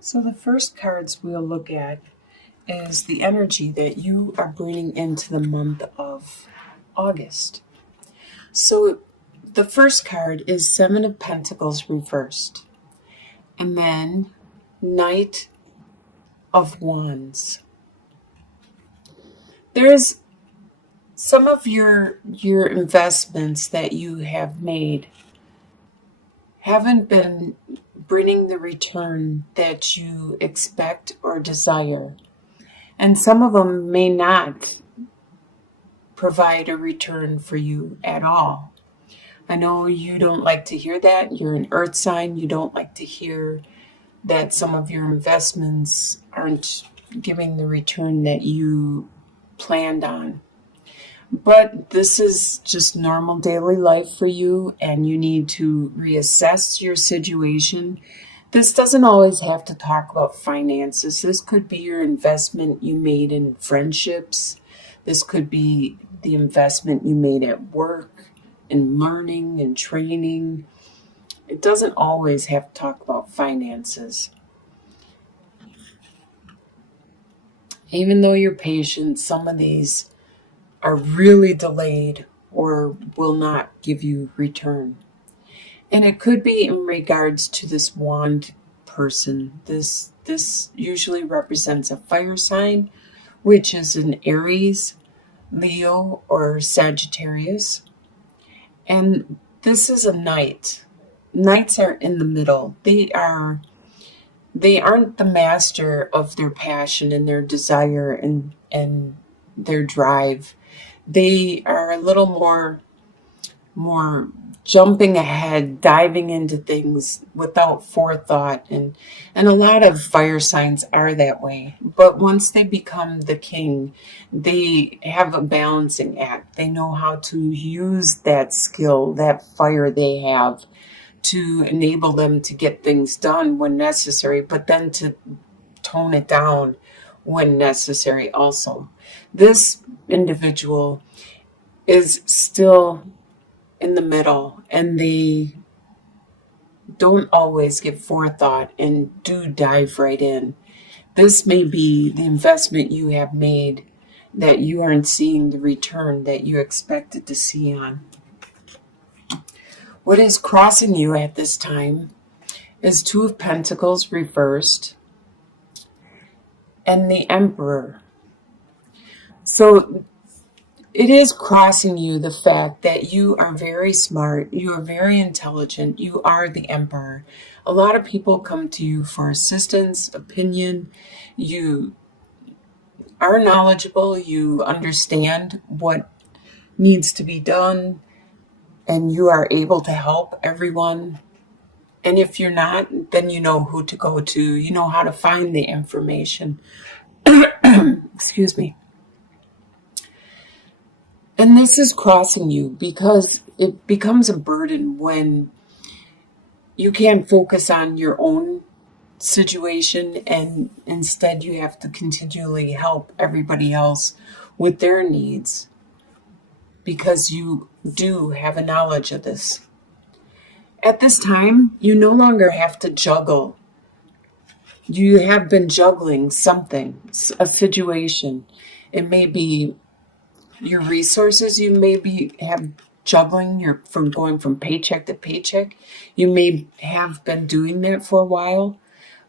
So the first cards we'll look at is the energy that you are bringing into the month of August. So the first card is Seven of Pentacles reversed, and then Knight of Wands. There's some of your investments that you have made haven't been bringing the return that you expect or desire. And some of them may not provide a return for you at all. I know you don't like to hear that. You're an earth sign. You don't like to hear that some of your investments aren't giving the return that you planned on. But this is just normal daily life for you, and you need to reassess your situation. This doesn't always have to talk about finances. This could be your investment you made in friendships. This could be the investment you made at work, in learning and training. It doesn't always have to talk about finances. Even though you're patient, some of these are really delayed or will not give you return. And it could be in regards to this wand person. This usually represents a fire sign, which is an Aries, Leo, or Sagittarius. And this is a knight. Knights are in the middle. They aren't the master of their passion and their desire and their drive. They are a little more jumping ahead, diving into things without forethought, and a lot of fire signs are that way. But once they become the king, they have a balancing act. They know how to use that skill, that fire they have, to enable them to get things done when necessary, but then to tone it down when necessary also. This individual is still in the middle, and they don't always give forethought and do dive right in. This may be the investment you have made that you aren't seeing the return that you expected to see on. What is crossing you at this time is Two of Pentacles reversed and the Emperor. So it is crossing you the fact that you are very smart, you are very intelligent, you are the Emperor. A lot of people come to you for assistance, opinion. You are knowledgeable, you understand what needs to be done, and you are able to help everyone. And if you're not, then you know who to go to. You know how to find the information. Excuse me. And this is crossing you because it becomes a burden when you can't focus on your own situation, and instead you have to continually help everybody else with their needs because you do have a knowledge of this. At this time, you no longer have to juggle. You have been juggling something, a situation. It may be your resources. You may have juggling from going from paycheck to paycheck. You may have been doing that for a while,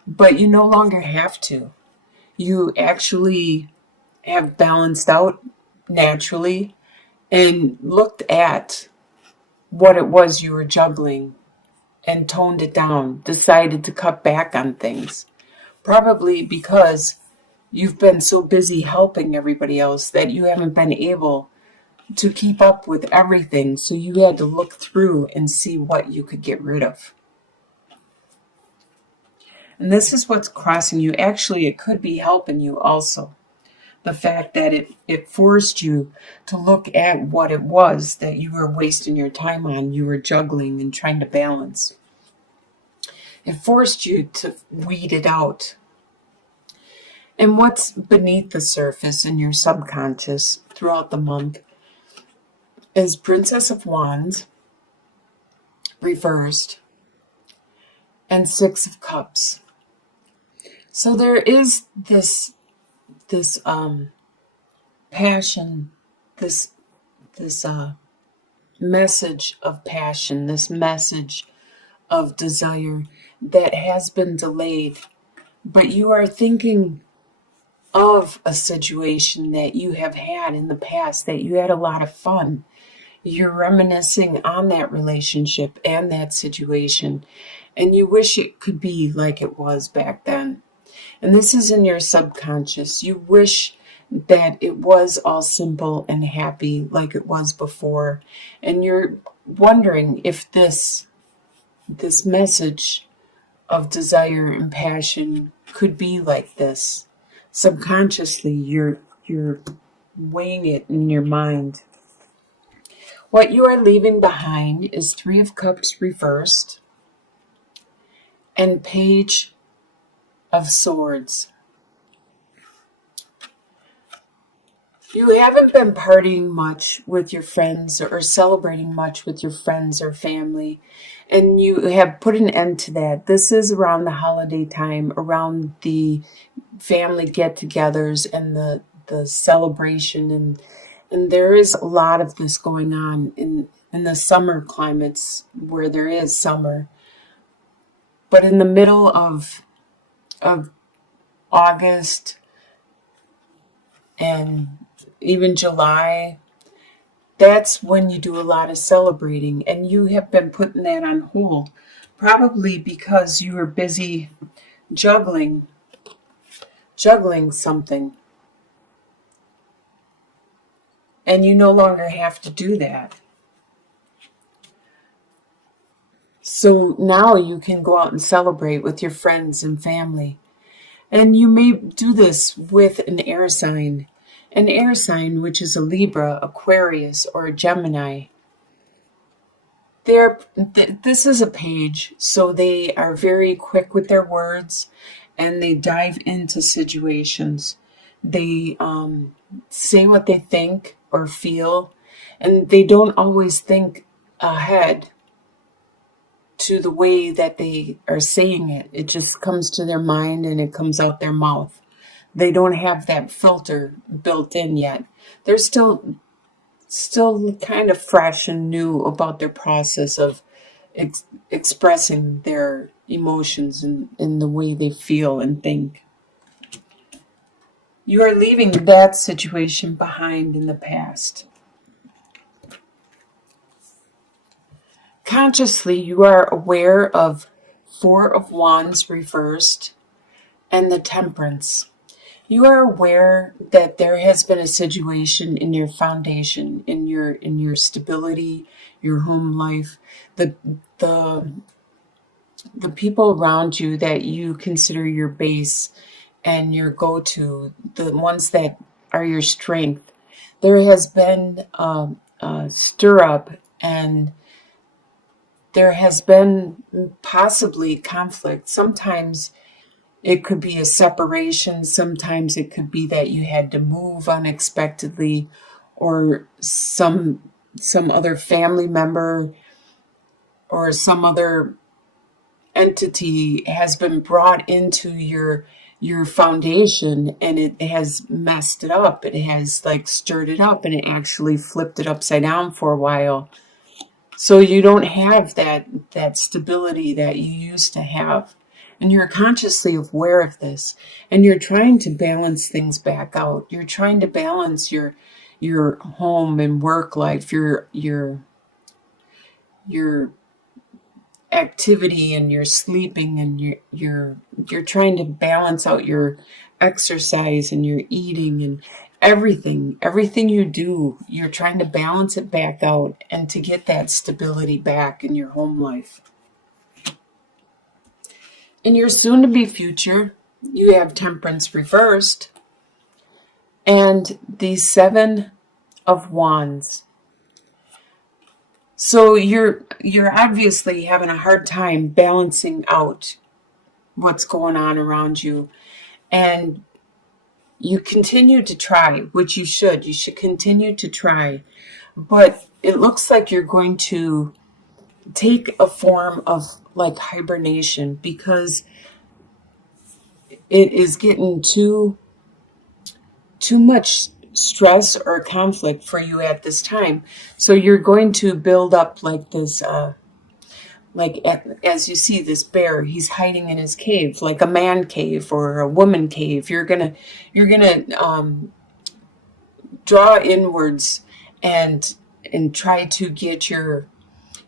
but you no longer have to. You actually have balanced out naturally and looked at what it was you were juggling and toned it down, decided to cut back on things. Probably because you've been so busy helping everybody else that you haven't been able to keep up with everything. So you had to look through and see what you could get rid of. And this is what's crossing you. Actually, it could be helping you also. The fact that it forced you to look at what it was that you were wasting your time on, you were juggling and trying to balance. It forced you to weed it out. And what's beneath the surface in your subconscious throughout the month is Princess of Wands reversed and Six of Cups. So there is this passion, this this message of passion, this message of desire that has been delayed, but you are thinking of a situation that you have had in the past, that you had a lot of fun. You're reminiscing on that relationship and that situation, and you wish it could be like it was back then. And this is in your subconscious. You wish that it was all simple and happy like it was before. And you're wondering if this message of desire and passion could be like this. Subconsciously, you're weighing it in your mind. What you are leaving behind is Three of Cups reversed and Page of Swords. You haven't been partying much with your friends or celebrating much with your friends or family, and you have put an end to that. This is around the holiday time, around the family get-togethers and the celebration, and there is a lot of this going on in the summer climates where there is summer. But in the middle of August and even July, that's when you do a lot of celebrating, and you have been putting that on hold, probably because you were busy juggling something, and you no longer have to do that. So now you can go out and celebrate with your friends and family. And you may do this with an air sign. An air sign, which is a Libra, Aquarius, or a Gemini. This is a page, so they are very quick with their words, and they dive into situations. They say what they think or feel, and they don't always think ahead to the way that they are saying it. It just comes to their mind and it comes out their mouth. They don't have that filter built in yet. They're still kind of fresh and new about their process of expressing their emotions in the way they feel and think. You are leaving that situation behind in the past. Consciously, you are aware of Four of Wands reversed and the Temperance. You are aware that there has been a situation in your foundation, in your stability, your home life, the people around you that you consider your base and your go-to, the ones that are your strength. There has been a stir up, and there has been possibly conflict. Sometimes it could be a separation. Sometimes it could be that you had to move unexpectedly, or some other family member or some other entity has been brought into your foundation, and it has messed it up. It has like stirred it up, and it actually flipped it upside down for a while. So you don't have that stability that you used to have. And you're consciously aware of this. And you're trying to balance things back out. You're trying to balance your home and work life, your activity and your sleeping, and you're trying to balance out your exercise and your eating and everything you do. You're trying to balance it back out and to get that stability back in your home life. In your soon-to-be future, you have Temperance reversed and the Seven of Wands. So you're obviously having a hard time balancing out what's going on around you, and you continue to try, which you should. You should continue to try, but it looks like you're going to take a form of like hibernation, because it is getting too much stress or conflict for you at this time. So you're going to build up like this, as you see this bear, he's hiding in his cave, like a man cave or a woman cave. You're gonna draw inwards and try to get your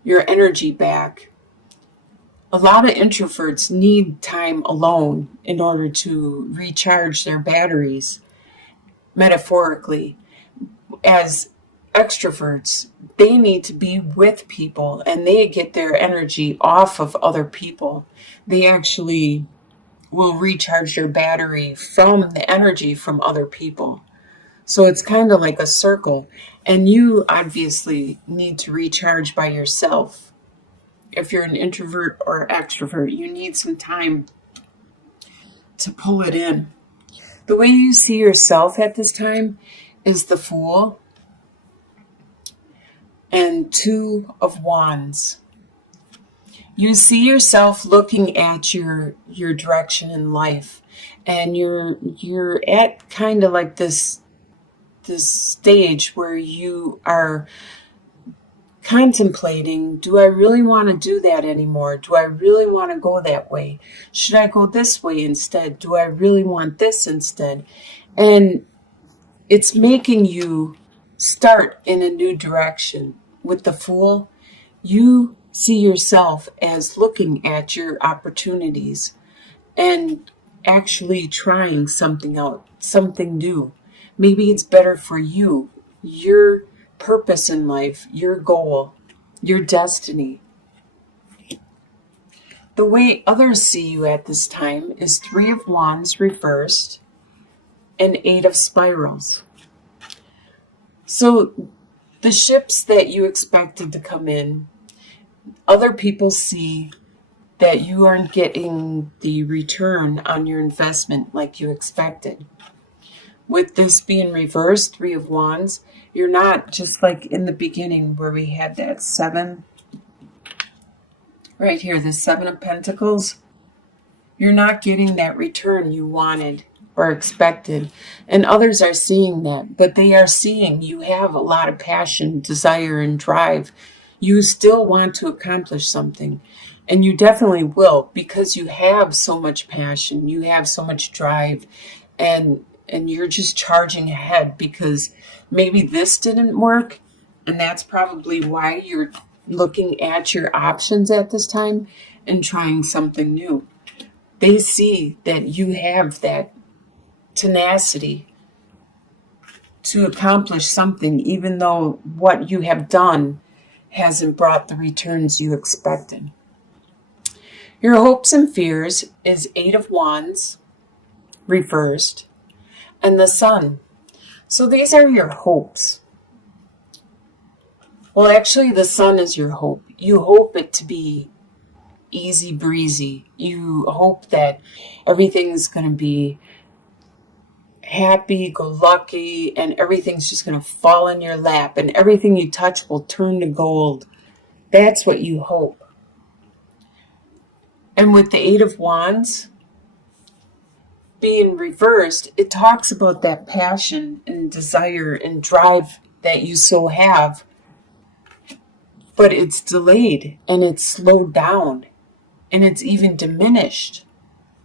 energy back. A lot of introverts need time alone in order to recharge their batteries, metaphorically. As extroverts, they need to be with people and they get their energy off of other people. They actually will recharge their battery from the energy from other people. So it's kind of like a circle. And you obviously need to recharge by yourself. If you're an introvert or extrovert, you need some time to pull it in. The way you see yourself at this time is the Fool and Two of Wands. You see yourself looking at your direction in life, and you're at kind of like this stage where you are contemplating, do I really want to do that anymore? Do I really want to go that way? Should I go this way instead? Do I really want this instead? And it's making you start in a new direction. With the Fool, you see yourself as looking at your opportunities and actually trying something out, something new. Maybe it's better for you, your purpose in life, your goal, your destiny. The way others see you at this time is Three of Wands reversed and Eight of Spirals. So the ships that you expected to come in, other people see that you aren't getting the return on your investment like you expected. With this being reversed, Three of Wands, you're not just like in the beginning where we had that seven, right here, the Seven of Pentacles. You're not getting that return you wanted or expected. And others are seeing that, but they are seeing you have a lot of passion, desire, and drive. You still want to accomplish something. And you definitely will, because you have so much passion, you have so much drive, and you're just charging ahead because maybe this didn't work, and that's probably why you're looking at your options at this time and trying something new. They see that you have that tenacity to accomplish something, even though what you have done hasn't brought the returns you expected. Your hopes and fears is Eight of Wands reversed and the Sun. So these are your hopes. Well, actually, the Sun is your hope. You hope it to be easy breezy. You hope that everything's going to be happy-go-lucky and everything's just going to fall in your lap and everything you touch will turn to gold. That's what you hope. And with the Eight of Wands being reversed, it talks about that passion and desire and drive that you so have, but it's delayed and it's slowed down and it's even diminished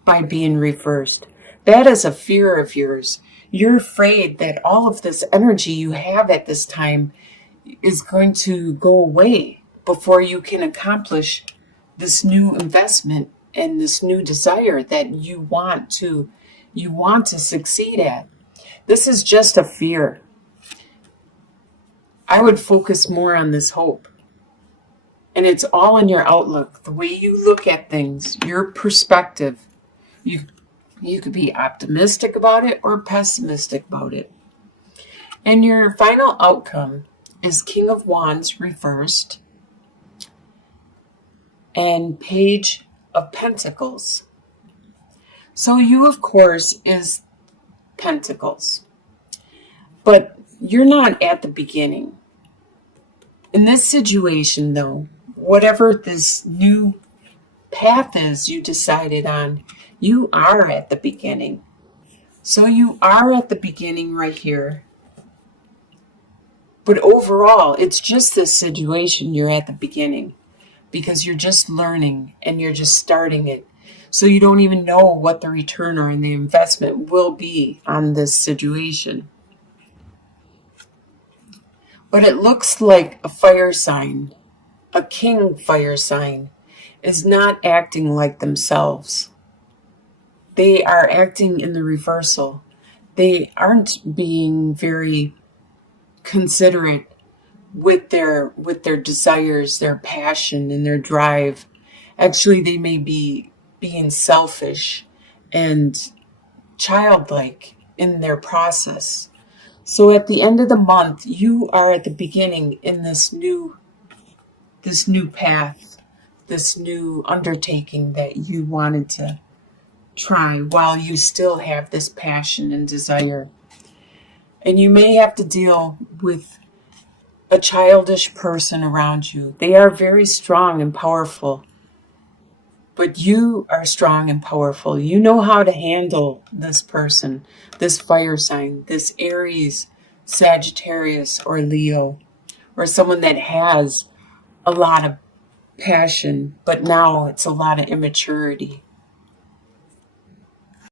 by being reversed. That is a fear of yours. You're afraid that all of this energy you have at this time is going to go away before you can accomplish this new investment and this new desire that you want to succeed at. This is just a fear. I would focus more on this hope. And it's all in your outlook, the way you look at things, your perspective. You could be optimistic about it or pessimistic about it. And your final outcome is King of Wands reversed and Page of Pentacles. So you, of course, is Pentacles. But you're not at the beginning. In this situation, though, whatever this new path is you decided on, You are at the beginning. So you are at the beginning right here. But overall, it's just this situation you're at the beginning because you're just learning and you're just starting it. So you don't even know what the return or the investment will be on this situation. But it looks like a fire sign, a king fire sign, is not acting like themselves. They are acting in the reversal. They aren't being very considerate with their desires, their passion, and their drive. Actually, they may be being selfish and childlike in their process. So at the end of the month, you are at the beginning in this new path, this new undertaking that you wanted to try while you still have this passion and desire. And you may have to deal with a childish person around you. They are very strong and powerful, but you are strong and powerful. You know how to handle this person, this fire sign, this Aries, Sagittarius, or Leo, or someone that has a lot of passion, but now it's a lot of immaturity.